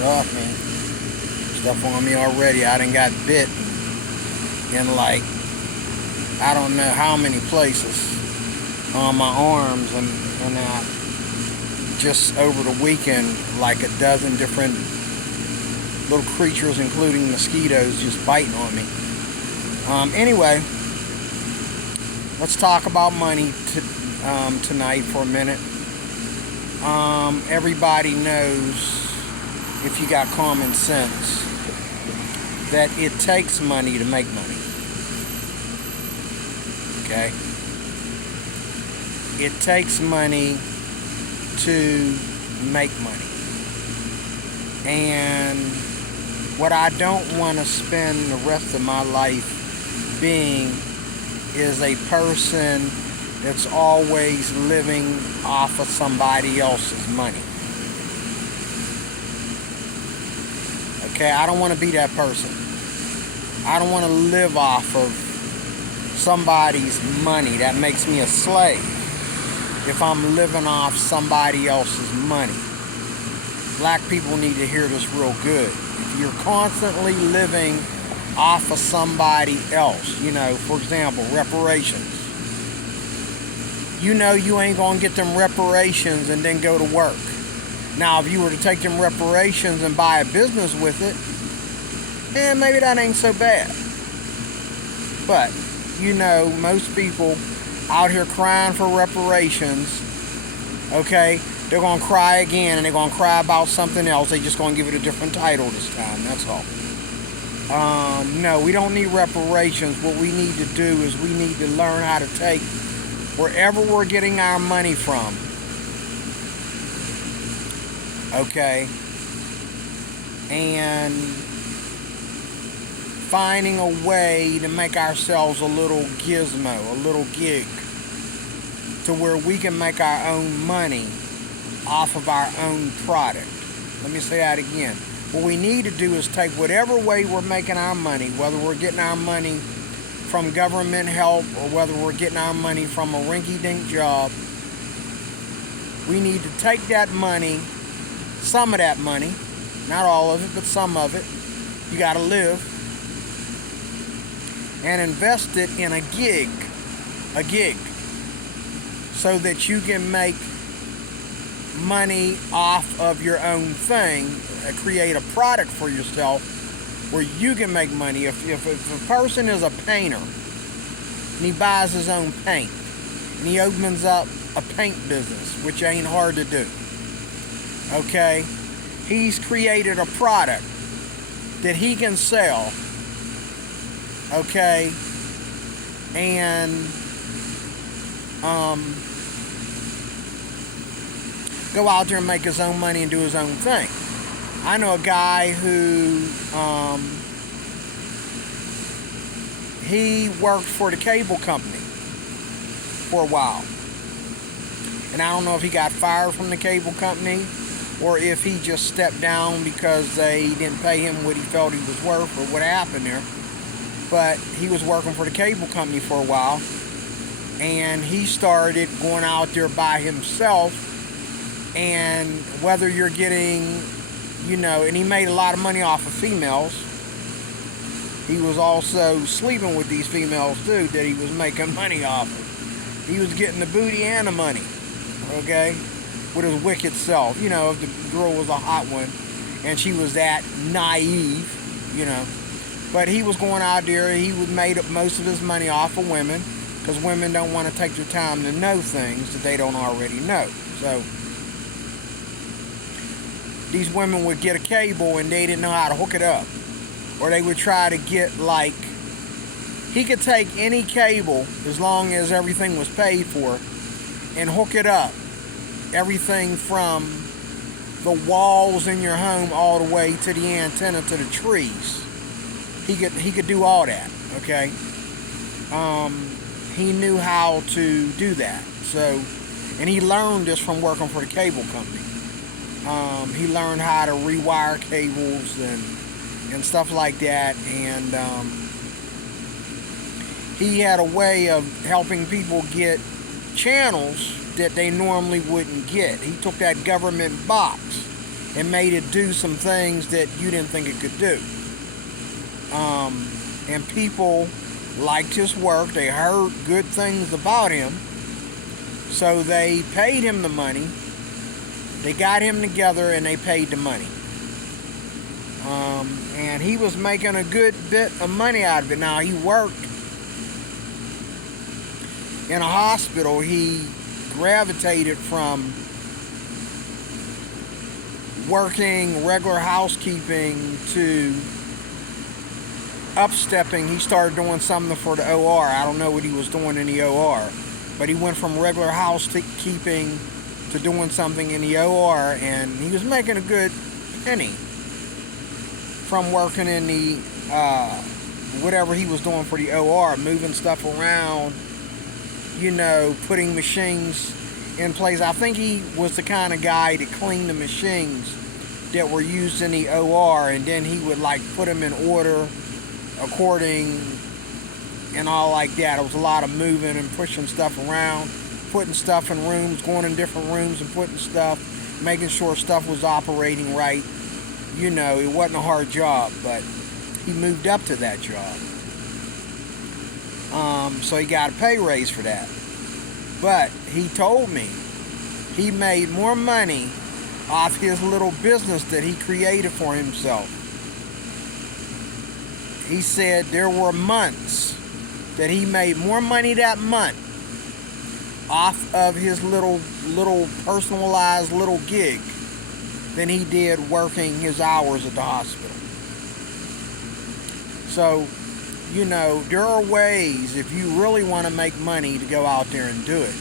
Rough, man. Stuff on me already. I done got bit in like, I don't know how many places on my arms, and just over the weekend, like a dozen different little creatures, including mosquitoes, just biting on me. Anyway, let's talk about money tonight for a minute. Everybody knows, if you got common sense, that it takes money to make money. Okay? It takes money to make money. And what I don't want to spend the rest of my life being is a person that's always living off of somebody else's money. Okay, I don't want to be that person. I don't want to live off of somebody's money. That makes me a slave if I'm living off somebody else's money. Black people need to hear this real good. If you're constantly living off of somebody else, for example, reparations. You ain't gonna get them reparations and then go to work. Now, if you were to take them reparations and buy a business with it, maybe that ain't so bad. But, most people out here crying for reparations, okay, they're going to cry again, and they're going to cry about something else. They're just going to give it a different title this time, that's all. No, we don't need reparations. What we need to do is we need to learn how to take wherever we're getting our money from, okay, and finding a way to make ourselves a little gizmo, a little gig, to where we can make our own money off of our own product. Let me say that again. What we need to do is take whatever way we're making our money, whether we're getting our money from government help or whether we're getting our money from a rinky-dink job, we need to take that money, some of that money, not all of it, but some of it, you gotta live, and invest it in a gig, so that you can make money off of your own thing, create a product for yourself where you can make money. If a person is a painter and he buys his own paint and he opens up a paint business, which ain't hard to do, okay, he's created a product that he can sell, okay, and go out there and make his own money and do his own thing. I know a guy who he worked for the cable company for a while, and I don't know if he got fired from the cable company or if he just stepped down because they didn't pay him what he felt he was worth or what happened there. But he was working for the cable company for a while, and he started going out there by himself. And whether you're getting, and he made a lot of money off of females. He was also sleeping with these females too that he was making money off of. He was getting the booty and the money, okay, with his wicked self. If the girl was a hot one and she was that naive, But he was going out there, he would made up most of his money off of women, because women don't want to take their time to know things that they don't already know. So these women would get a cable and they didn't know how to hook it up. Or they would try to get, he could take any cable as long as everything was paid for and hook it up. Everything from the walls in your home all the way to the antenna to the trees. He could do all that, okay? He knew how to do that. So, and he learned this from working for the cable company. He learned how to rewire cables and stuff like that, and he had a way of helping people get channels that they normally wouldn't get. He took that government box and made it do some things that you didn't think it could do. And people liked his work. They heard good things about him. So they paid him the money. They got him together and they paid the money. And he was making a good bit of money out of it. Now, he worked in a hospital. He gravitated from working regular housekeeping to upstepping. He started doing something for the OR. I don't know what he was doing in the OR, but he went from regular housekeeping to doing something in the OR, and he was making a good penny from working in the whatever he was doing for the OR, moving stuff around, putting machines in place. I think he was the kind of guy to clean the machines that were used in the OR, and then he would put them in order according and all like that. It was a lot of moving and pushing stuff around, putting stuff in rooms, going in different rooms and putting stuff, making sure stuff was operating right. It wasn't a hard job, but he moved up to that job. So he got a pay raise for that. But he told me he made more money off his little business that he created for himself. He said there were months that he made more money that month off of his little personalized little gig than he did working his hours at the hospital. So, there are ways, if you really want to make money, to go out there and do it.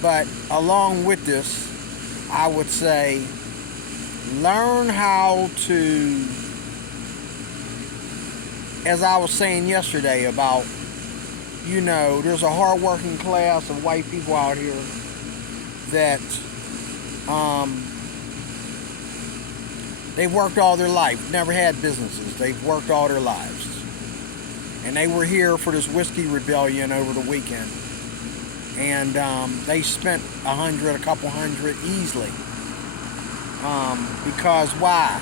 But along with this, I would say learn how to, as I was saying yesterday about, there's a hard-working class of white people out here that they've worked all their life, never had businesses. They've worked all their lives. And they were here for this whiskey rebellion over the weekend. And they spent a couple hundred easily. Because why?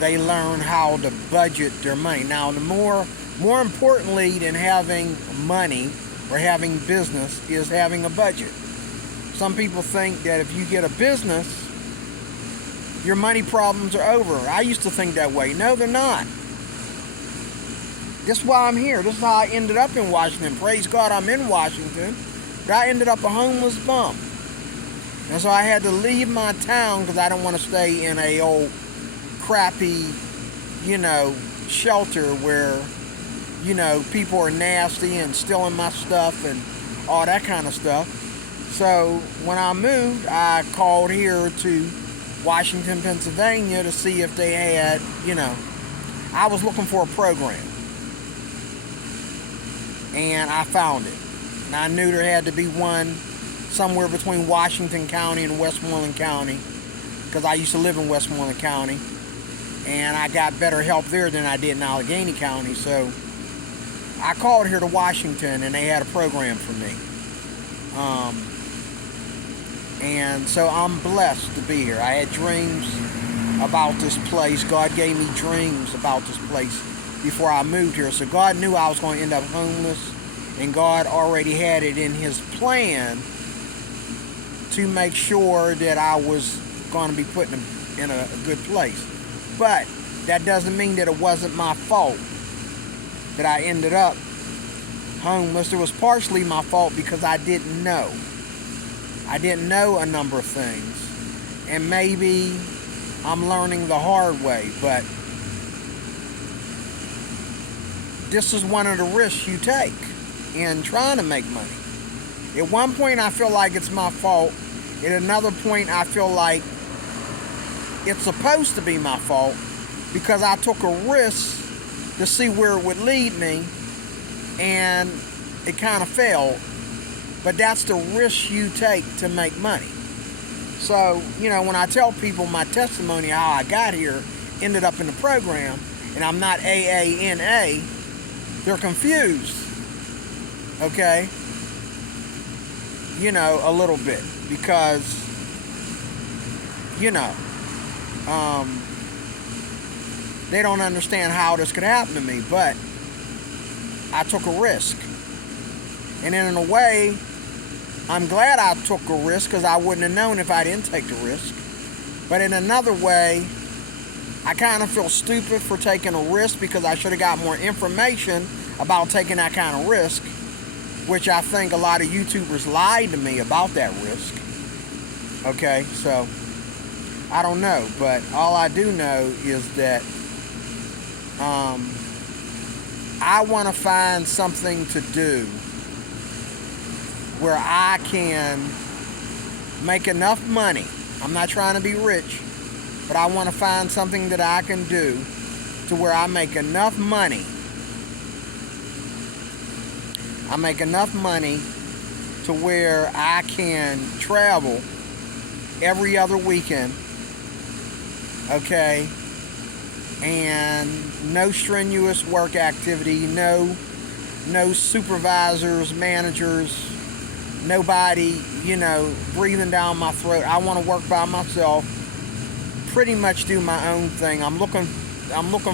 They learned how to budget their money. Now, the more importantly than having money or having business is having a budget. Some people think that if you get a business, your money problems are over. I used to think that way. No, they're not. This is why I'm here. This is how I ended up in Washington. Praise God, I'm in Washington. But I ended up a homeless bum. And so I had to leave my town because I didn't want to stay in a old crappy, shelter where, people are nasty and stealing my stuff and all that kind of stuff. So when I moved, I called here to Washington, Pennsylvania to see if they had, I was looking for a program. And I found it. And I knew there had to be one somewhere between Washington County and Westmoreland County, because I used to live in Westmoreland County. And I got better help there than I did in Allegheny County. So I called here to Washington and they had a program for me. And so I'm blessed to be here. I had dreams about this place. God gave me dreams about this place before I moved here. So God knew I was going to end up homeless, and God already had it in his plan to make sure that I was going to be put in a good place. But that doesn't mean that it wasn't my fault that I ended up homeless. It was partially my fault because I didn't know. I didn't know a number of things. And maybe I'm learning the hard way, but this is one of the risks you take in trying to make money. At one point, I feel like it's my fault. At another point, I feel like it's supposed to be my fault because I took a risk to see where it would lead me, and it kind of failed. But that's the risk you take to make money. So, when I tell people my testimony, how I got here, ended up in the program, and I'm not AANA, they're confused. Okay? A little bit. Because, you know, they don't understand how this could happen to me, but I took a risk. And in a way, I'm glad I took a risk, because I wouldn't have known if I didn't take the risk. But in another way, I kind of feel stupid for taking a risk, because I should have got more information about taking that kind of risk, which I think a lot of YouTubers lied to me about that risk. Okay, so I don't know, but all I do know is that I want to find something to do where I can make enough money. I'm not trying to be rich, but I want to find something that I can do to where I make enough money. I make enough money to where I can travel every other weekend, okay? And no strenuous work activity, no supervisors, managers, nobody, breathing down my throat. I want to work by myself, pretty much do my own thing. I'm looking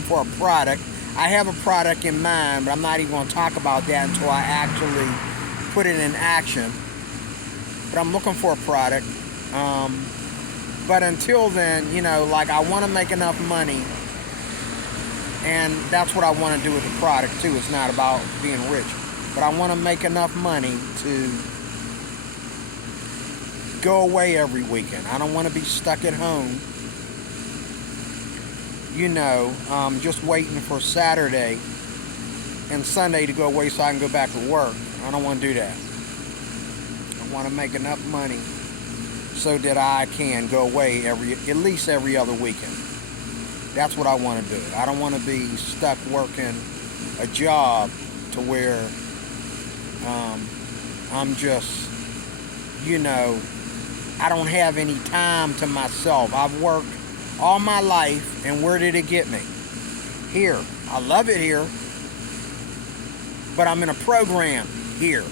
for a product. I have a product in mind, but I'm not even going to talk about that until I actually put it in action. But I'm looking for a product. But until then, I want to make enough money, and that's what I want to do with the product too. It's not about being rich, but I want to make enough money to go away every weekend. I don't want to be stuck at home, just waiting for Saturday and Sunday to go away so I can go back to work. I don't want to do that. I want to make enough money so that I can go away at least every other weekend. That's what I want to do. I don't want to be stuck working a job to where I'm just, I don't have any time to myself. I've worked all my life, and where did it get me? Here. I love it here, but I'm in a program here.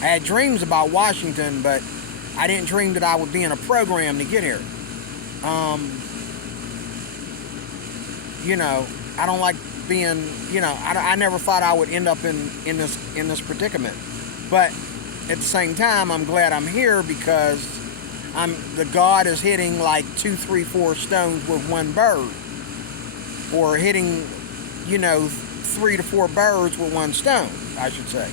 I had dreams about Washington, but I didn't dream that I would be in a program to get here. I don't like being, I never thought I would end up in this predicament. But at the same time, I'm glad I'm here, because the God is hitting like 2, 3, 4 stones with one bird, or hitting, 3 to 4 birds with one stone, I should say,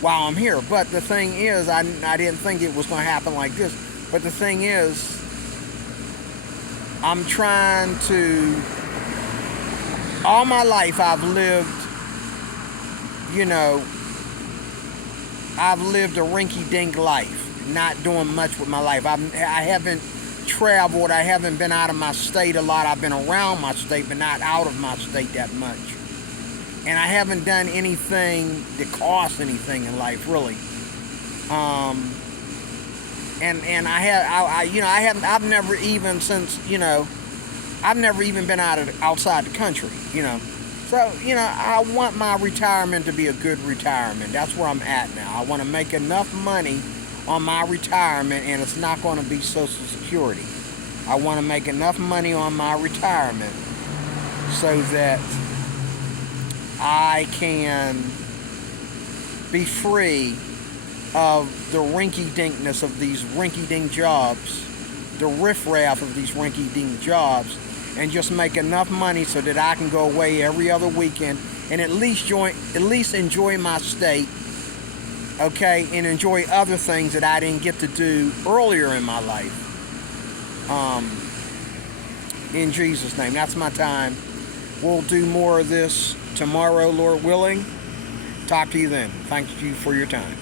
while I'm here. But the thing is, I didn't think it was going to happen like this. But the thing is, I'm trying to, all my life I've lived, I've lived a rinky-dink life, not doing much with my life. I haven't traveled. I haven't been out of my state a lot. I've been around my state, but not out of my state that much. And I haven't done anything that costs anything in life, really. And I've never even I've never even been outside the country, So, I want my retirement to be a good retirement. That's where I'm at now. I want to make enough money on my retirement, and it's not going to be Social Security. I want to make enough money on my retirement so that I can be free of the rinky-dinkness of these rinky-dink jobs, the riffraff of these rinky-dink jobs, and just make enough money so that I can go away every other weekend and at least enjoy my state, okay, and enjoy other things that I didn't get to do earlier in my life. In Jesus' name, that's my time. We'll do more of this tomorrow, Lord willing. Talk to you then. Thank you for your time.